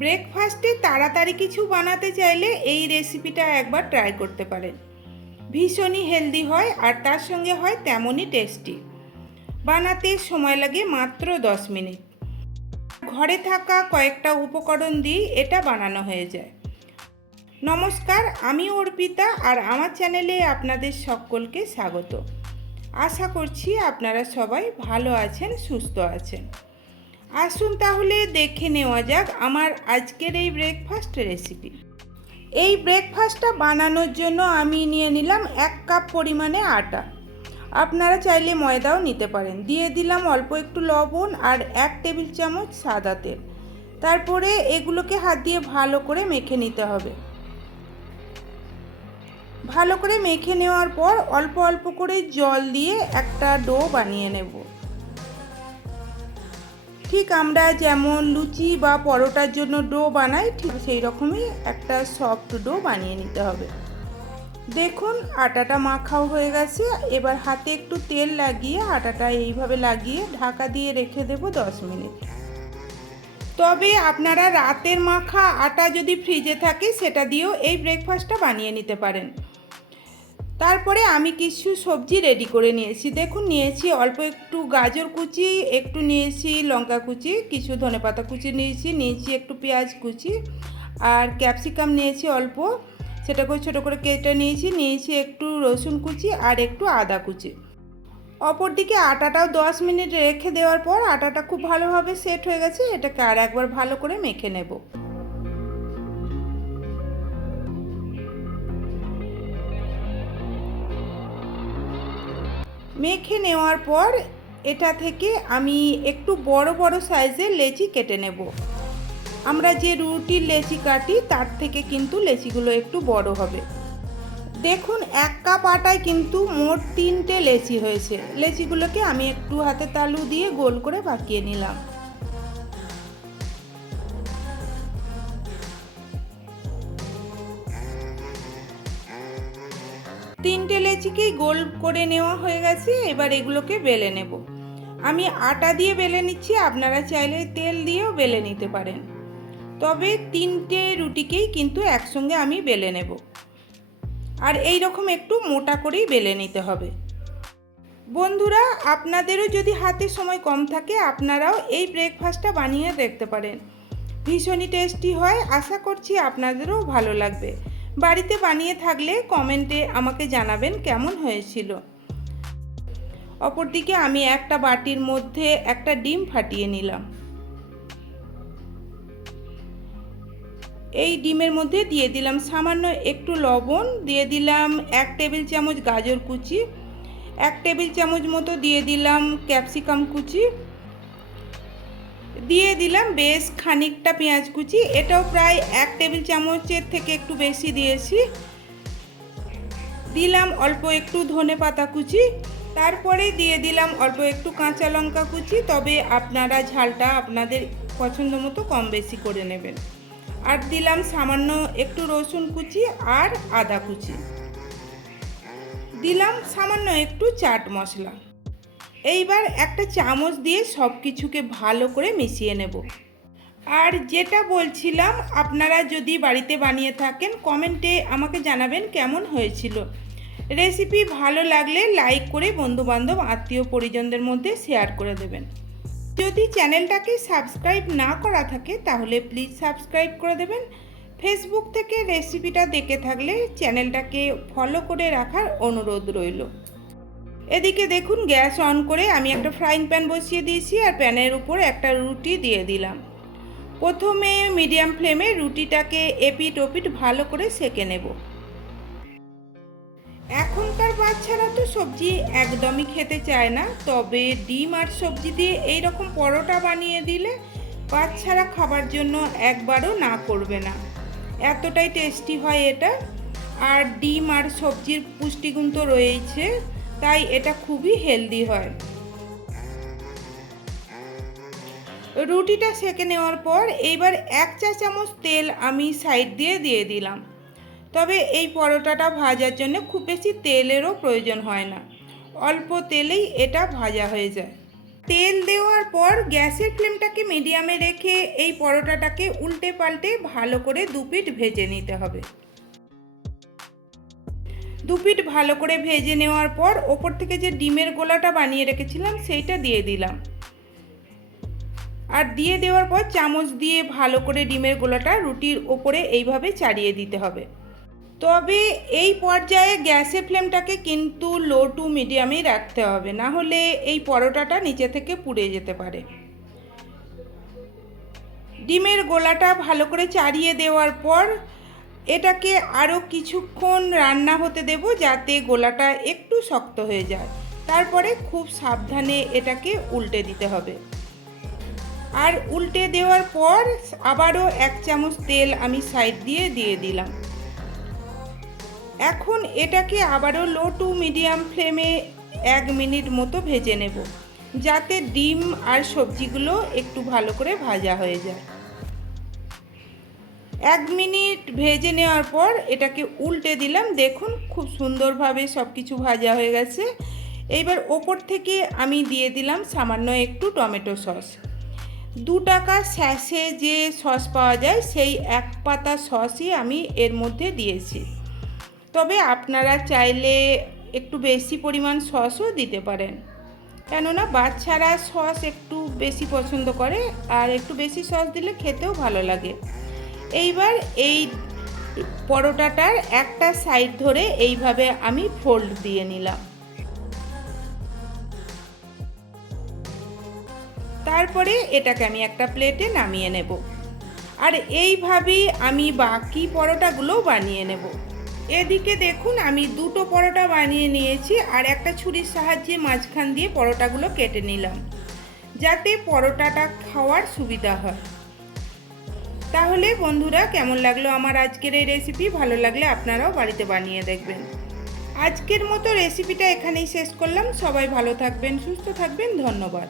ব্রেকফাস্টে তাড়াতাড়ি কিছু বানাতে চাইলে এই রেসিপিটা একবার ট্রাই করতে পারেন। ভীষণই হেলদি হয় আর তার সঙ্গে হয় তেমনই টেস্টি বানাতে সময় লাগে মাত্র দশ মিনিট। ঘরে থাকা কয়েকটা উপকরণ দিয়ে এটা বানানো হয়ে যায়। নমস্কার, আমি অর্পিতা আর আমার চ্যানেলে আপনাদের সকলকে স্বাগত। আশা করছি আপনারা সবাই ভালো আছেন, সুস্থ আছেন। আসুন তাহলে দেখে নেওয়া যাক আমার আজকের এই ব্রেকফাস্ট রেসিপি এই ব্রেকফাস্টটা বানানোর জন্য আমি নিয়ে নিলাম এক কাপ পরিমাণে আটা। আপনারা চাইলে ময়দাও নিতে পারেন। দিয়ে দিলাম অল্প একটু লবণ আর এক টেবিল চামচ সাদা তেল। তারপরে এগুলোকে হাত দিয়ে ভালো করে মেখে নিতে হবে। ভালো করে মেখে নেওয়ার পর অল্প অল্প করে জল দিয়ে একটা ডো বানিয়ে নেব। ঠিক আমরা যেমন লুচি বা পরোটার জন্য ডো বানাই, ঠিক সেই রকমই একটা সফট ডো বানিয়ে নিতে হবে। দেখুন, আটাটা মাখাও হয়ে গেছে। এবার হাতে একটু তেল লাগিয়ে আটাটা এইভাবে লাগিয়ে ঢাকা দিয়ে রেখে দেবো দশ মিনিট। তবে আপনারা রাতের মাখা আটা যদি ফ্রিজে থাকে, সেটা দিয়েও এই ব্রেকফাস্টটা বানিয়ে নিতে পারেন। তারপরে আমি কিছু সবজি রেডি করে নিয়েছি। দেখুন, নিয়েছি অল্প একটু গাজর কুচি, একটু নিয়েছি লঙ্কা কুচি, কিছু ধনেপাতা কুচি নিয়েছি নিয়েছি একটু পেঁয়াজ কুচি আর ক্যাপসিকাম নিয়েছি অল্প। সেটাকে ছোটো করে কেটে নিয়েছি নিয়েছি একটু রসুন কুচি আর একটু আদা কুচি। অপরদিকে আটাটাও দশ মিনিট রেখে দেওয়ার পর আটাটা খুব ভালোভাবে সেট হয়ে গেছে, এটাকে আর একবার ভালো করে মেখে নেব। মেখে নেওয়ার পর এটা থেকে আমি একটু বড় বড় সাইজের লেচি কেটে নেব। আমরা যে রুটির লেচি কাটি, তার থেকে কিন্তু লেচিগুলো একটু বড় হবে। দেখুন, এক কাপ আটায় কিন্তু মোট তিনটে লেচি হয়েছে। লেচিগুলোকে আমি একটু হাতে তালু দিয়ে গোল করে বাকিয়ে নিলাম। তিনটে লেচিকেই গোল করে নেওয়া হয়ে গেছে, এবার এগুলোকে বেলে নেব। আমি আটা দিয়ে বেলে নিচ্ছি, আপনারা চাইলে তেল দিয়েও বেলে নিতে পারেন। তবে তিনটে রুটিকেই কিন্তু একসঙ্গে আমি বেলে নেব। আর এই রকম একটু মোটা করেই বেলে নিতে হবে। বন্ধুরা, আপনাদেরও যদি হাতে সময় কম থাকে, আপনারাও এই ব্রেকফাস্টটা বানিয়ে দেখতে পারেন। ভীষণই টেস্টি হয়, আশা করছি আপনাদেরও ভালো লাগবে। বাড়িতে বানিয়ে থাকলে কমেন্টে আমাকে জানাবেন কেমন হয়েছিল। অপরদিকে আমি একটা বাটির মধ্যে একটা ডিম ফাটিয়ে নিলাম। এই ডিমের মধ্যে দিয়ে দিলাম সামান্য একটু লবণ, দিয়ে দিলাম এক টেবিল চামচ গাজর কুচি, এক টেবিল চামচ মতো দিয়ে দিলাম ক্যাপসিকাম কুচি দিয়ে দিলাম বেশ খানিকটা পেঁয়াজ কুচি। এটাও প্রায় এক টেবিল চামচের থেকে একটু বেশি দিয়েছি। দিলাম অল্প একটু ধনে পাতা কুচি। তারপরে দিয়ে দিলাম অল্প একটু কাঁচা লঙ্কা কুচি। তবে আপনারা ঝালটা আপনাদের পছন্দ মতো কম বেশি করে নেবেন। আর দিলাম সামান্য একটু রসুন কুচি আর আদা কুচি। দিলাম সামান্য একটু চাট মশলা। এইবার একটা চামচ দিয়ে সব কিছুকে ভালো করে মিশিয়ে নেব। আর যেটা বলছিলাম, আপনারা যদি বাড়িতে বানিয়ে থাকেন, কমেন্টে আমাকে জানাবেন কেমন হয়েছিল। রেসিপি ভালো লাগলে লাইক করে বন্ধুবান্ধব, আত্মীয় পরিজনদের মধ্যে শেয়ার করে দেবেন। যদি চ্যানেলটাকে সাবস্ক্রাইব না করা থাকে, তাহলে প্লিজ সাবস্ক্রাইব করে দেবেন। ফেসবুক থেকে রেসিপিটা দেখে থাকলে চ্যানেলটাকে ফলো করে রাখার অনুরোধ রইল। এদিকে দেখুন, গ্যাস অন করে আমি একটা ফ্রাইং প্যান বসিয়ে দিয়েছি আর প্যানের উপর একটা রুটি দিয়ে দিলাম। প্রথমে মিডিয়াম ফ্লেমে রুটিটাকে এপিট ওপিট ভালো করে সেকে নেব। এখনকার বাচ্চারা তো সবজি একদমই খেতে চায় না, তবে ডিম আর সবজি দিয়ে এই রকম পরোটা বানিয়ে দিলে বাচ্চারা খাবার জন্য একবারও না করবে না। এতটাই টেস্টি হয় এটা। আর ডিম আর সবজির পুষ্টিগুণ তো রয়েছে তাই এটা খুবই হেলদি হয়। রুটিটা সেকে নেওয়ার পর এইবার এক চা চামচ তেল আমি সাইড দিয়ে দিয়ে দিলাম। তবে এই পরোটাটা ভাজার জন্য খুব বেশি তেলেরও প্রয়োজন হয় না। অল্প তেলেই এটা ভাজা হয়ে যায়। তেল দেওয়ার পর গ্যাসের ফ্লেমটাকে মিডিয়ামে রেখে এই পরোটাটাকে উল্টে পাল্টে ভালো করে দু পিঠ ভেজে নিতে হবে। দু পিঠ ভালো করে ভেজে নেওয়ার পর ওপর থেকে যে ডিমের গোলাটা বানিয়ে রেখেছিলাম, সেইটা দিয়ে দিলাম। আর দিয়ে দেওয়ার পর চামচ দিয়ে ভালো করে ডিমের গোলাটা রুটির ওপরে এইভাবে চাড়িয়ে দিতে হবে। তবে এই পর্যায়ে গ্যাসের ফ্লেমটাকে কিন্তু লো টু মিডিয়ামেই রাখতে হবে, না হলে এই পরোটাটা নিচে থেকে পুড়ে যেতে পারে। ডিমের গোলাটা ভালো করে চাড়িয়ে দেওয়ার পর এটাকে আরও কিছুক্ষণ রান্না হতে দেব যাতে গোলাটা একটু শক্ত হয়ে যায়। তারপরে খুব সাবধানে এটাকে উল্টে দিতে হবে। আর উল্টে দেওয়ার পর আবারও এক চামচ তেল আমি সাইড দিয়ে দিয়ে দিলাম। এখন এটাকে আবারও লো টু মিডিয়াম ফ্লেমে এক মিনিট মতো ভেজে নেব, যাতে ডিম আর সবজিগুলো একটু ভালো করে ভাজা হয়ে যায়। এক মিনিট ভেজে নেওয়ার পর এটাকে উল্টে দিলাম। দেখুন, খুব সুন্দরভাবে সব কিছু ভাজা হয়ে গেছে। এইবার ওপর থেকে আমি দিয়ে দিলাম সামান্য একটু টমেটো সস। দু টাকা স্যাশে যে সস পাওয়া যায়, সেই এক পাতা সসই আমি এর মধ্যে দিয়েছি। তবে আপনারা চাইলে একটু বেশি পরিমাণ সসও দিতে পারেন। কেননা বাচ্চারা সস একটু বেশি পছন্দ করে, আর একটু বেশি সস দিলে খেতেও ভালো লাগে। এইবার এই পরোটাটার একটা সাইড ধরে এইভাবে আমি ফোল্ড দিয়ে নিলাম। তারপরে এটাকে আমি একটা প্লেটে নামিয়ে নেব। আর এইভাবেই আমি বাকি পরোটাগুলোও বানিয়ে নেব। এদিকে দেখুন, আমি দুটো পরোটা বানিয়ে নিয়েছি আর একটা ছুরির সাহায্যে মাঝখান দিয়ে পরোটাগুলো কেটে নিলাম। যাতে পরোটাটা খাওয়ার সুবিধা হয়। তাহলে বন্ধুরা, কেমন লাগল আমার আজকের এই রেসিপি ভালো লাগলে আপনারাও বাড়িতে বানিয়ে দেখবেন। আজকের মতো রেসিপিটা এখানেই শেষ করলাম। সবাই ভালো থাকবেন, সুস্থ থাকবেন। ধন্যবাদ।